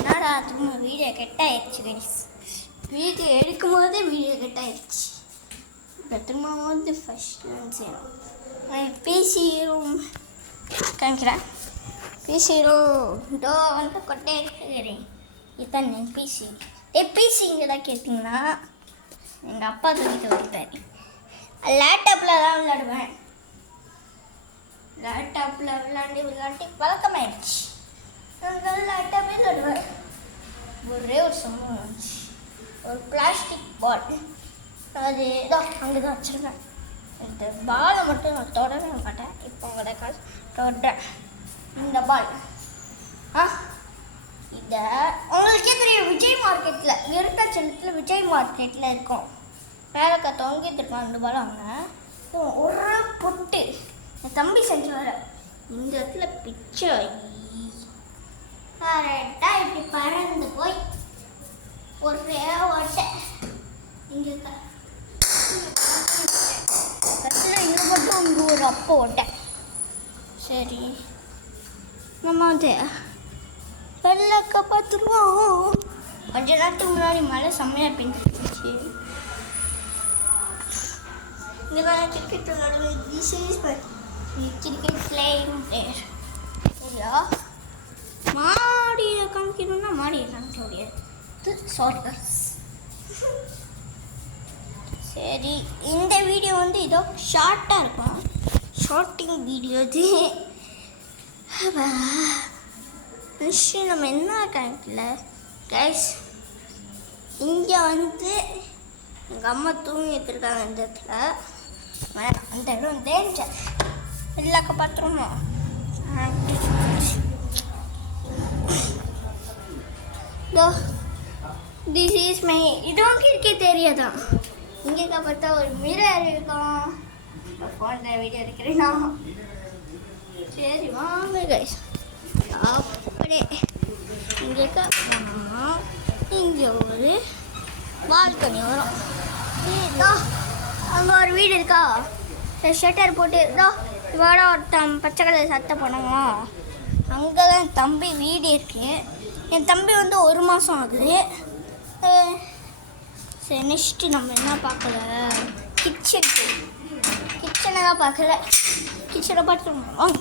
என்னடா திரும்ப video cut ஆயிடுச்சு கைஸ். வீடியோ எடுக்கும் போதே வீடியோ கட் ஆயிடுச்சு. இப்போ திரும்ப வந்து ஃபஸ்ட் செய்யணும். பிசி ரூம் காமிக்கிறேன். பிசி ரூம் டோ வந்து கொட்டே இருக்கிறேன். இதுதான் என் பிசி. பிசி இங்கே தான் கேட்டிங்கன்னா எங்கள் அப்பா தூக்கிட்டு வந்துட்டார். லேப்டாப்பில் தான் விளையாடுவேன். லேப்டாப்பில் விளையாண்டு பழக்கமாயிடுச்சு. லேப்டாப்பே விளையாடுவேன். ஒரே ஒரு சம்பவம் வந்துச்சு. ஒரு பிளாஸ்டிக் பால் அது ஏதோ அங்கே தான் வச்சுருக்கேன். இந்த பாலை மட்டும் நான் தொடர மாட்டேன். இப்போ உங்களோட தொடறேன். இந்த பால் இதை உங்களுக்கே தெரியும். விஜய் மார்க்கெட்டில் விருத்தாச்சலத்தில் விஜய் மார்க்கெட்டில் இருக்கும். மேலக்கா தொங்கிட்டு இருக்கான் அந்த பால். அவங்க ஒரு பொட்டு என் தம்பி செஞ்சு வர இந்த இடத்துல பிச்சை கரெக்டாக இப்படி பறந்து போய் ஒரே ஓட்டை இங்கே கட்டில் இங்கே மட்டும் இங்கே ஒரு அப்போ ஓட்டை. சரி நம்ம வந்து வெள்ளக்க பார்த்துருவோம். கொஞ்ச நேரத்துக்கு முன்னாடி மழை செம்மையாக பெஞ்சிருச்சு. இதெல்லாம் கிரிக்கெட் விளையாடுவேன். This is my cricket playing player. சரியா மாடியை காமிக்கணும்னா மாடியை காமிக்க முடியாது. ஷார்ட்கட்ஸ். சரி இந்த வீடியோ வந்து இதோ ஷார்ட்டாக இருக்கும். ஷார்ட்டிங் வீடியோ இது. நம்ம என்ன காமிக்கல கைஸ். இங்கே வந்து எங்கள் அம்மா தூங்கிட்டு இருக்காங்க. இந்த இடத்துல அந்த இடம் டேஞ்சர். இல்லைக்க பார்த்துருமா திஸ் இஸ் மை இதுவும் கிரிக்கெட் ஏரியா தான். இங்கே பார்த்தா ஒரு மிரர் இருக்கும். ஃபோனில் வீடியோ இருக்கிறேன்னா சரி வாங்க கைஸ். அப்படியே இங்கே இங்கே ஒரு பால்கனி வரும். அங்கே ஒரு வீடு இருக்கா. ஷட்டர் போட்டு இவோட ஒருத்தன் பச்சை கலர் சட்டை போனாங்களா. அங்கே தான் என் தம்பி வீடு இருக்கு. என் தம்பி வந்து 1 மாதம் ஆகுது. சரி நெக்ஸ்ட்டு நம்ம என்ன பார்க்கல கிச்சனை தான் பார்க்கல. கிச்சனை பார்த்துருவோம்.